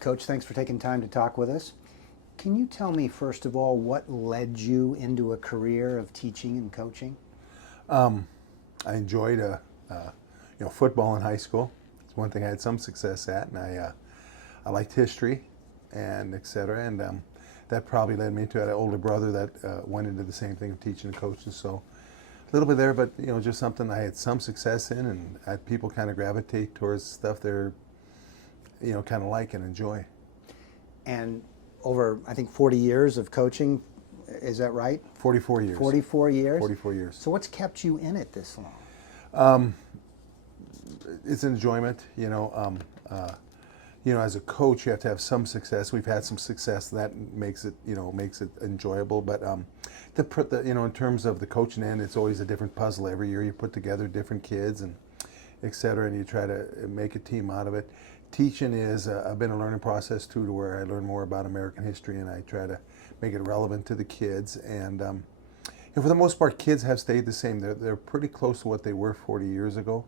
Coach, thanks for taking time to talk with us. Can you tell me, first of all, what led you into a career of teaching and coaching? I enjoyed football in high school. It's one thing I had some success at, and I liked history and et cetera. And that probably led me to an older brother that went into the same thing of teaching and coaching. So a little bit there, but just something I had some success in, and I had people kind of gravitate towards stuff they're kind of like and enjoy. And over, I think, 40 years of coaching, is that right? 44 years. 44 years? 44 years. So what's kept you in it this long? It's enjoyment, as a coach, you have to have some success. We've had some success that makes it enjoyable. But in terms of the coaching end, it's always a different puzzle. Every year you put together different kids and et cetera, and you try to make a team out of it. Teaching is been a learning process too, to where I learn more about American history, and I try to make it relevant to the kids. And for the most part, kids have stayed the same. They're pretty close to what they were 40 years ago.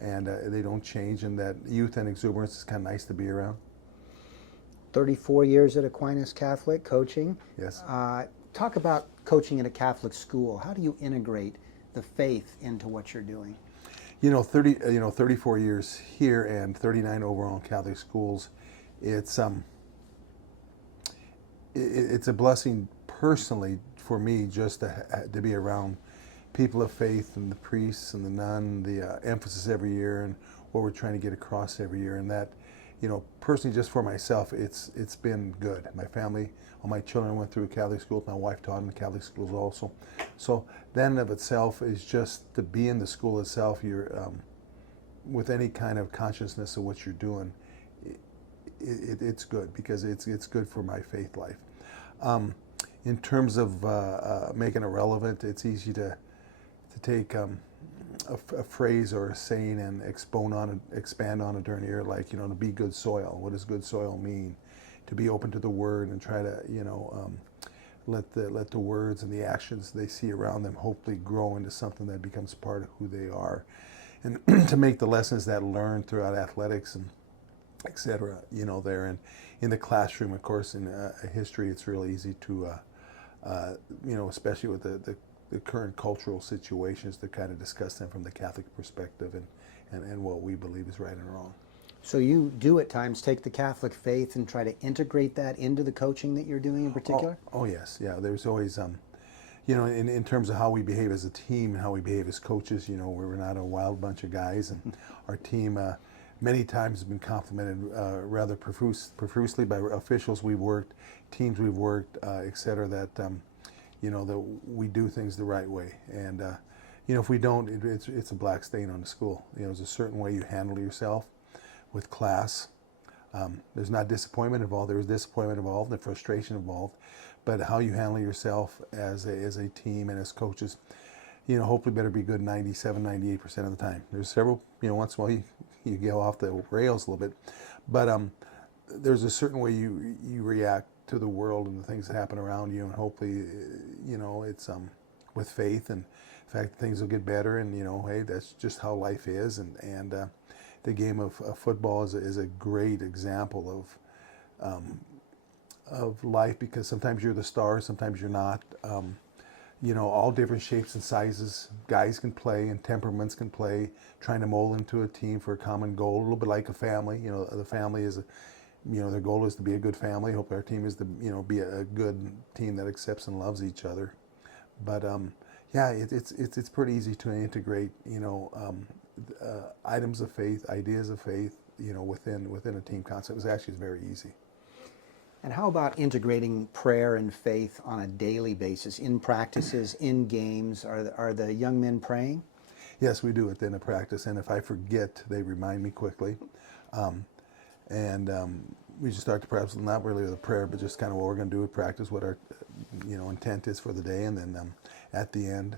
And they don't change, and that youth and exuberance is kind of nice to be around. 34 years at Aquinas Catholic coaching. Yes. Talk about coaching at a Catholic school. How do you integrate the faith into what you're doing? 34 years here and 39 overall in Catholic schools. It's a blessing personally for me just to be around people of faith and the priests and the nun, the emphasis every year and what we're trying to get across every year. And that, personally, just for myself, it's been good. My family, all my children went through Catholic schools. My wife taught in Catholic schools also. So that in of itself is just to be in the school itself. You're with any kind of consciousness of what you're doing. It's good because it's good for my faith life. In terms of making it relevant, it's easy to take a phrase or a saying and expand on it during the year, like, to be good soil. What does good soil mean? To be open to the Word and try to, let the words and the actions they see around them hopefully grow into something that becomes part of who they are. And to make the lessons that learned throughout athletics and et cetera, there. In the classroom, of course, in history, it's really easy to, especially with the current cultural situations, to kind of discuss them from the Catholic perspective and what we believe is right and wrong. So you do at times take the Catholic faith and try to integrate that into the coaching that you're doing in particular? Oh yes, yeah. There's always, in terms of how we behave as a team and how we behave as coaches, we're not a wild bunch of guys, and our team many times has been complimented rather profusely by officials we've worked, teams we've worked, et cetera, that that we do things the right way. And if we don't, it's a black stain on the school. There's a certain way you handle yourself with class. There's not disappointment involved. There's disappointment involved and frustration involved, but how you handle yourself as a team and as coaches, hopefully better be good 97, 98% of the time. There's several, once in a while you go off the rails a little bit, but there's a certain way you react to the world and the things that happen around you, and hopefully, it's with faith and the fact that things will get better, and hey, that's just how life is, and the game of football is a great example of life, because sometimes you're the star, sometimes you're not. All different shapes and sizes. Guys can play and temperaments can play, trying to mold into a team for a common goal, a little bit like a family. The family is their goal is to be a good family. Hope our team is to, be a good team that accepts and loves each other. But yeah, it's pretty easy to integrate, items of faith, ideas of faith, within a team concept. It's very easy. And how about integrating prayer and faith on a daily basis, in practices, in games? Are the young men praying? Yes, we do it in a practice, and if I forget, they remind me quickly. We just start the practice, not really with a prayer, but just kind of what we're going to do with practice, what our intent is for the day, and then at the end,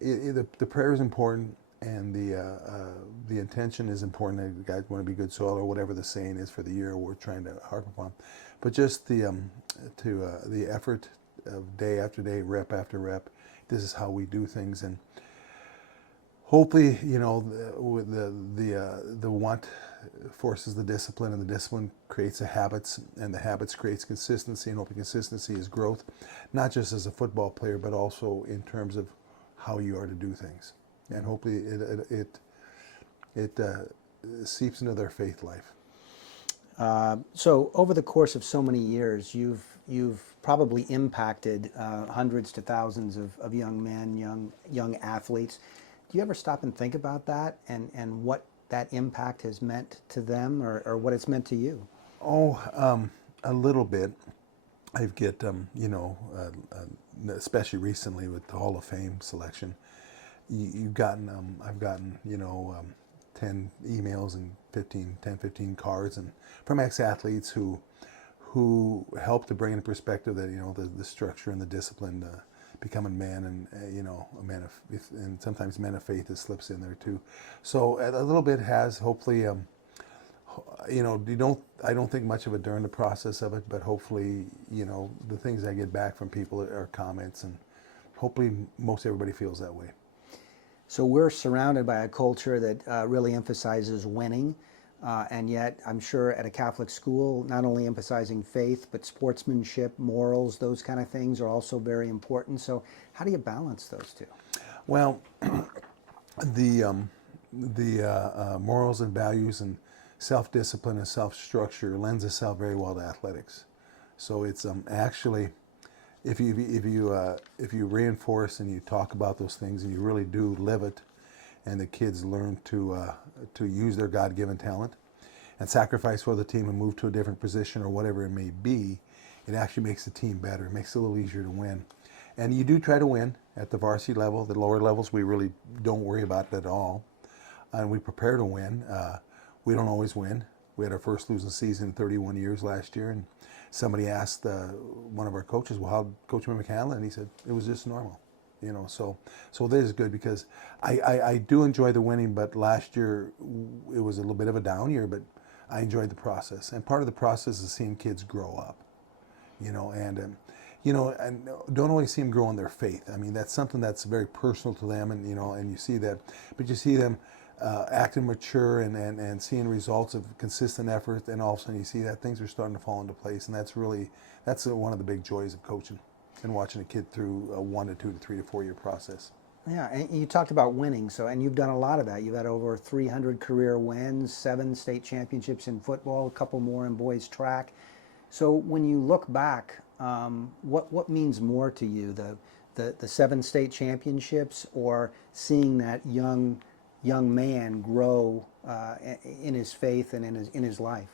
the prayer is important, and the intention is important. The guys want to be good soil, or whatever the saying is for the year we're trying to harp upon. But just the effort of day after day, rep after rep. This is how we do things, and hopefully, the want forces the discipline, and the discipline creates the habits, and the habits creates consistency, and hopefully consistency is growth, not just as a football player, but also in terms of how you are to do things. And hopefully it seeps into their faith life. So over the course of so many years, you've probably impacted hundreds to thousands of young men, young athletes. Do you ever stop and think about that and what that impact has meant to them, or what it's meant to you? Oh, a little bit. I get, especially recently with the Hall of Fame selection, I've gotten, 10 emails and 15 cards and from ex-athletes who help to bring into perspective that, the structure and the discipline, become a man, and a man of, and sometimes man of faith that slips in there too. So a little bit has hopefully, I don't think much of it during the process of it, but hopefully, the things I get back from people are comments, and hopefully most everybody feels that way. So we're surrounded by a culture that really emphasizes winning, and yet I'm sure at a Catholic school, not only emphasizing faith, but sportsmanship, morals, those kind of things are also very important. So how do you balance those two? Well, the morals and values and self-discipline and self-structure lends itself very well to athletics. So it's actually, if you reinforce and you talk about those things and you really do live it, and the kids learn to use their God-given talent and sacrifice for the team and move to a different position or whatever it may be, it actually makes the team better. It makes it a little easier to win. And you do try to win at the varsity level. The lower levels, we really don't worry about it at all. And we prepare to win. We don't always win. We had our first losing season in 31 years last year, and somebody asked one of our coaches, well, how Coach Mimick handle it? And he said, it was just normal. So this is good because I do enjoy the winning, but last year it was a little bit of a down year, but I enjoyed the process. And part of the process is seeing kids grow up, and don't always see them grow in their faith. I mean, that's something that's very personal to them, and, and you see that, but you see them acting mature and seeing results of consistent effort, and all of a sudden you see that things are starting to fall into place, and that's one of the big joys of coaching and watching a kid through a 1 to 2 to 3 to 4 year process. Yeah, and you talked about winning, and you've done a lot of that. You've had over 300 career wins, 7 state championships in football, a couple more in boys track. So when you look back, what means more to you, the 7 state championships, or seeing that young man grow in his faith and in his life?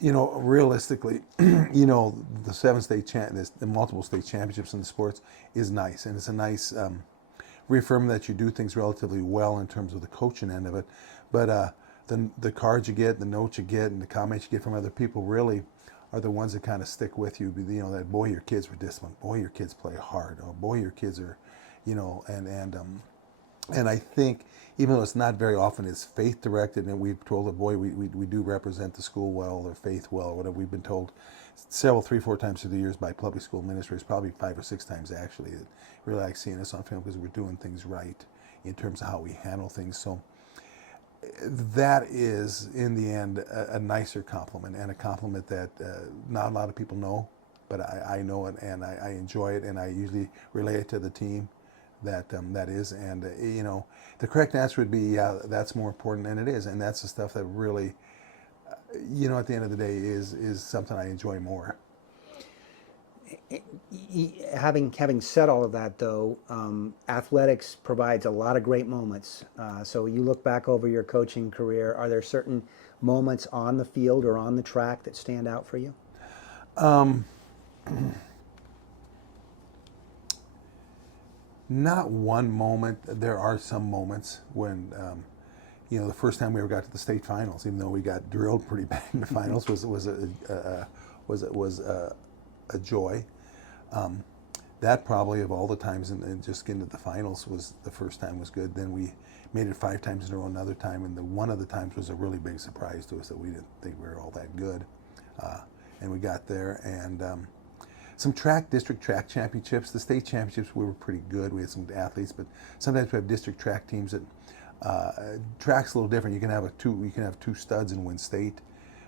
Realistically, the 7 state the multiple state championships in the sports is nice, and it's a nice reaffirming that you do things relatively well in terms of the coaching end of it. But the cards you get, the notes you get, and the comments you get from other people really are the ones that kind of stick with you. That boy, your kids were disciplined. Boy, your kids play hard. Oh, boy, your kids are, and I think, even though it's not very often, it's faith directed, and we've told the boy we do represent the school well, or faith well, or whatever. We've been told 3-4 times through the years by public school administrators, probably 5 or 6 times actually, that really like seeing us on film because we're doing things right in terms of how we handle things. So that is, in the end, a nicer compliment, and a compliment that not a lot of people know, but I know it, and I enjoy it, and I usually relay it to the team. That is, and the correct answer would be, yeah, that's more important, and it is, and that's the stuff that really, at the end of the day, is something I enjoy more. Having said all of that, though, athletics provides a lot of great moments. So you look back over your coaching career, are there certain moments on the field or on the track that stand out for you? Not one moment. There are some moments when, the first time we ever got to the state finals, even though we got drilled pretty bad in the finals, was a joy. That probably, of all the times, and just getting to the finals, was the first time was good. Then we made it 5 times in a row another time, and one of the times was a really big surprise to us that we didn't think we were all that good, and we got there. And some district track championships. The state championships, we were pretty good. We had some athletes, but sometimes we have district track teams that Track's a little different. You can have two studs and win state,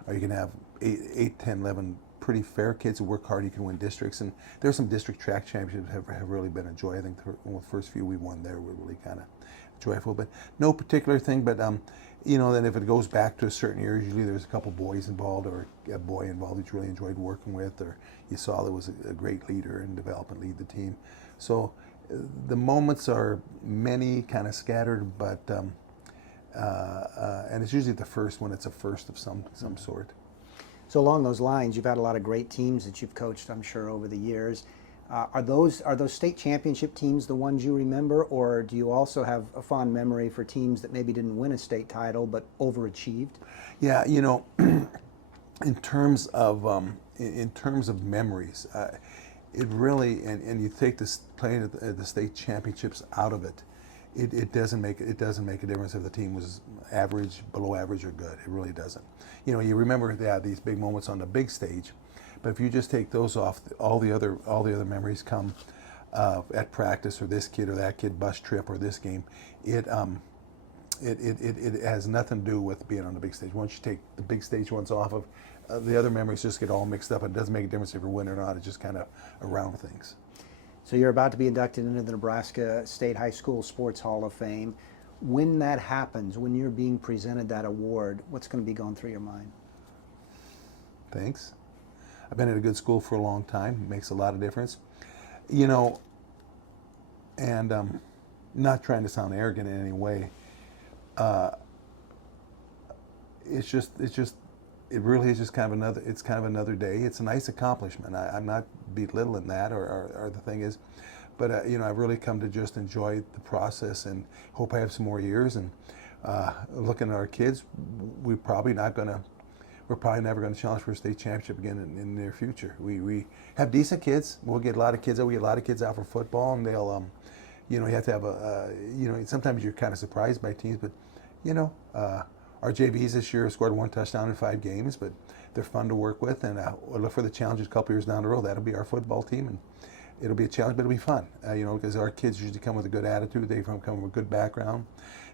or you can have 8, 10, 11 pretty fair kids who work hard. You can win districts, and there's some district track championships have really been a joy. I think the first few we won there were really kind of joyful, but no particular thing. But then if it goes back to a certain year, usually there's a couple boys involved or a boy involved that you really enjoyed working with, or you saw there was a great leader and development lead the team. So the moments are many, kind of scattered, but and it's usually the first when it's a first of some sort. So along those lines, you've had a lot of great teams that you've coached, I'm sure, over the years. Are those state championship teams the ones you remember, or do you also have a fond memory for teams that maybe didn't win a state title but overachieved? Yeah, in terms of memories, it really, and you take this playing at the state championships out of it, it doesn't make a difference if the team was average, below average, or good. It really doesn't. You remember these big moments on the big stage, but if you just take those off, all the other memories come at practice, or this kid or that kid, bus trip, or this game. It has nothing to do with being on the big stage. Once you take the big stage ones off of, the other memories just get all mixed up. It doesn't make a difference if you win or not. It's just kind of around things. So you're about to be inducted into the Nebraska State High School Sports Hall of Fame. When that happens, when you're being presented that award, what's going to be going through your mind? Thanks. I've been at a good school for a long time. It makes a lot of difference. And not trying to sound arrogant in any way. It really is just kind of another day. It's a nice accomplishment. I'm not belittling that or the thing is, but I've really come to just enjoy the process and hope I have some more years. And looking at our kids, we're probably never going to challenge for a state championship again in the near future. We have decent kids. We'll get a lot of kids out. We get a lot of kids out for football, and they'll you have to have sometimes you're kind of surprised by teams, but our JVs this year scored 1 touchdown in 5 games, but they're fun to work with, and we'll look for the challenges a couple years down the road. That'll be our football team, and it'll be a challenge, but it'll be fun, because our kids usually come with a good attitude. They come with a good background.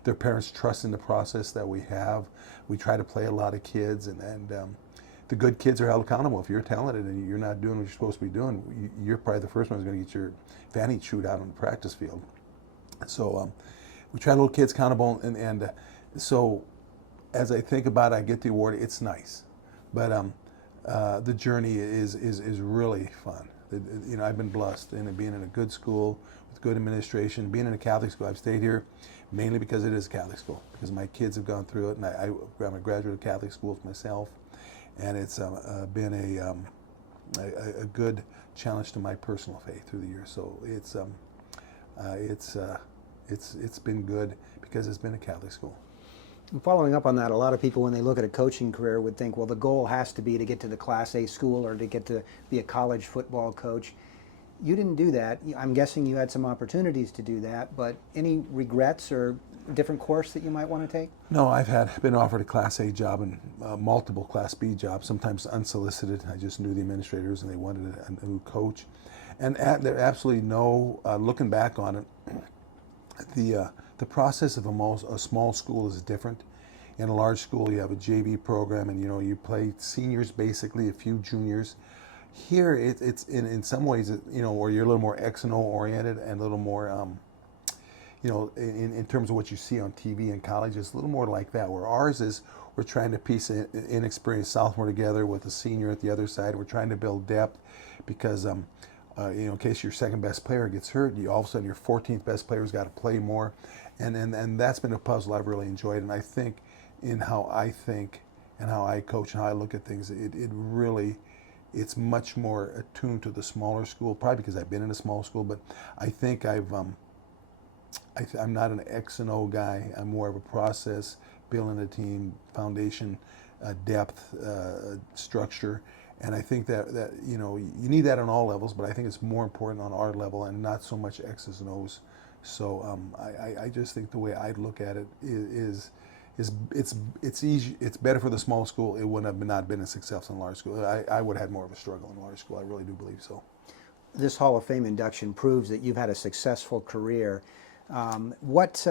Their parents trust in the process that we have. We try to play a lot of kids, and the good kids are held accountable. If you're talented and you're not doing what you're supposed to be doing, you're probably the first one who's going to get your fanny chewed out on the practice field. So we try to hold kids accountable, and so as I think about it, I get the award. It's nice, but the journey is really fun. I've been blessed in being in a good school with good administration, being in a Catholic school. I've stayed here mainly because it is a Catholic school, because my kids have gone through it, and I'm a graduate of Catholic schools myself, and it's been a good challenge to my personal faith through the years. So it's been good because it's been a Catholic school. And following up on that, a lot of people, when they look at a coaching career, would think, well, the goal has to be to get to the Class A school or to get to be a college football coach. You didn't do that. I'm guessing you had some opportunities to do that, but any regrets or different course that you might want to take? No, I've been offered a Class A job and multiple Class B jobs, sometimes unsolicited. I just knew the administrators and they wanted a new coach. And there absolutely no, looking back on it, the process of a small school is different. In a large school, you have a JV program, and you play seniors basically, a few juniors. Here, it's in some ways, where you're a little more X and O oriented and a little more, in terms of what you see on TV in college, it's a little more like that. Where ours is, we're trying to piece an inexperienced sophomore together with a senior at the other side. We're trying to build depth because, in case your second best player gets hurt, all of a sudden your 14th best player's got to play more, and that's been a puzzle I've really enjoyed. And I think in how I think and how I coach and how I look at things, it's much more attuned to the smaller school, probably because I've been in a small school. But I think I'm not an X and O guy. I'm more of a process, building a team, foundation, depth, structure. And I think that you need that on all levels, but I think it's more important on our level and not so much X's and O's. So I just think the way I look at it is it's easy. It's better for the small school. It wouldn't have not been as successful in large school. I would have had more of a struggle in large school. I really do believe so. This Hall of Fame induction proves that you've had a successful career. What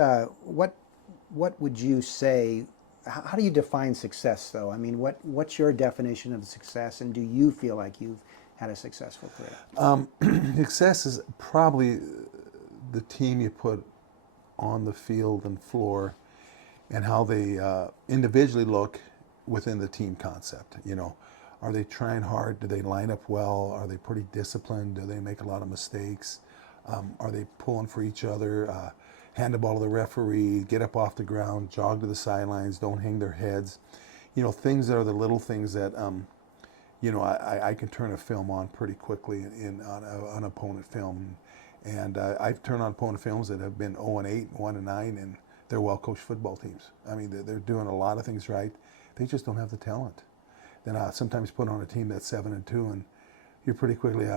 what would you say? How do you define success, though? I mean, what's your definition of success, and do you feel like you've had a successful career? Success is probably the team you put on the field and floor, and how they individually look within the team concept. You know, are they trying hard? Do they line up well? Are they pretty disciplined? Do they make a lot of mistakes? Are they pulling for each other? Hand the ball to the referee, get up off the ground, jog to the sidelines, don't hang their heads. You know, things that are the little things that, you know, I can turn a film on pretty quickly on opponent film. And I've turned on opponent films that have been 0-8, 1-9, and they're well-coached football teams. I mean, they're doing a lot of things right. They just don't have the talent. Then I sometimes put on a team that's 7-2, and you're pretty quickly,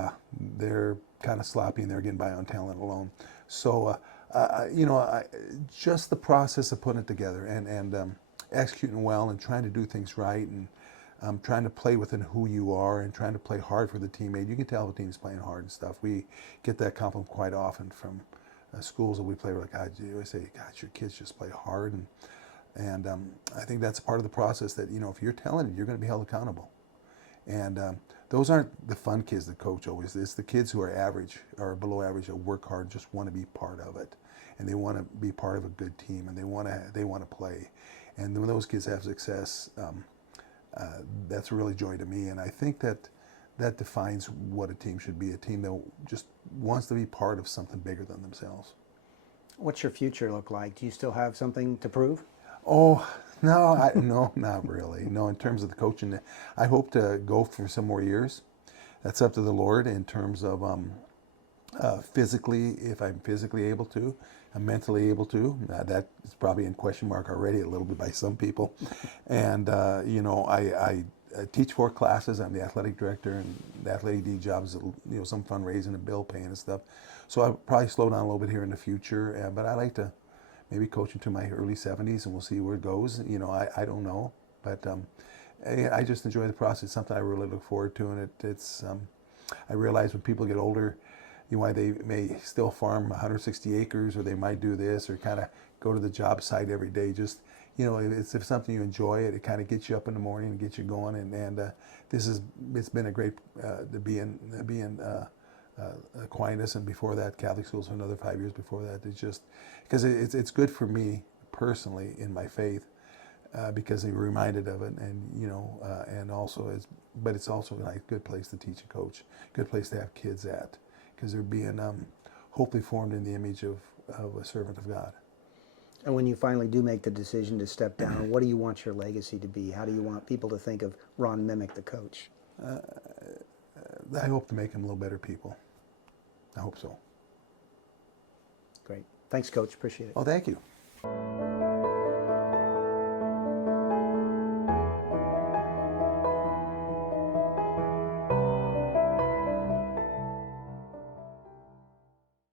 they're kind of sloppy and they're getting by on talent alone. So, you know, just the process of putting it together and executing well and trying to do things right, and trying to play within who you are and trying to play hard for the teammate. You can tell the team's playing hard and stuff. We get that compliment quite often from schools that we play. We're like, God, you always say, God, your kids just play hard. And I think that's part of the process that, you know, if you're talented, you're going to be held accountable. And those aren't the fun kids that coach always. It's the kids who are average or below average that work hard, just want to be part of it, and they want to be part of a good team, and they want to play. And when those kids have success, that's really joy to me. And I think that defines what a team should be, a team that just wants to be part of something bigger than themselves. What's your future look like? Do you still have something to prove? Oh, no, no, not really. No, in terms of the coaching, I hope to go for some more years. That's up to the Lord in terms of physically, if I'm physically able to, I'm mentally able to. That is probably in question mark already a little bit by some people. And, you know, I teach 4 classes. I'm the athletic director, and the athletic D job is, you know, some fundraising and bill paying and stuff. So I'll probably slow down a little bit here in the future, but I like to maybe coach into my early 70s, and we'll see where it goes. You know, I don't know, but I just enjoy the process. It's something I really look forward to, and it's I realize when people get older, you know, why they may still farm 160 acres, or they might do this, or kind of go to the job site every day. Just, you know, it's if something you enjoy, it kind of gets you up in the morning and gets you going. And it's been a great to be in Aquinas, and before that Catholic Schools for another 5 years before that. It's just because it's good for me personally in my faith, because they were reminded of it, and you know, and also but it's also a nice, good place to teach and coach, good place to have kids at, because they're being hopefully formed in the image of a servant of God. And when you finally do make the decision to step down, what do you want your legacy to be? How do you want people to think of Ron Mimick, the coach? I hope to make them a little better people. I hope so. Great. Thanks, Coach. Appreciate it. Oh, thank you.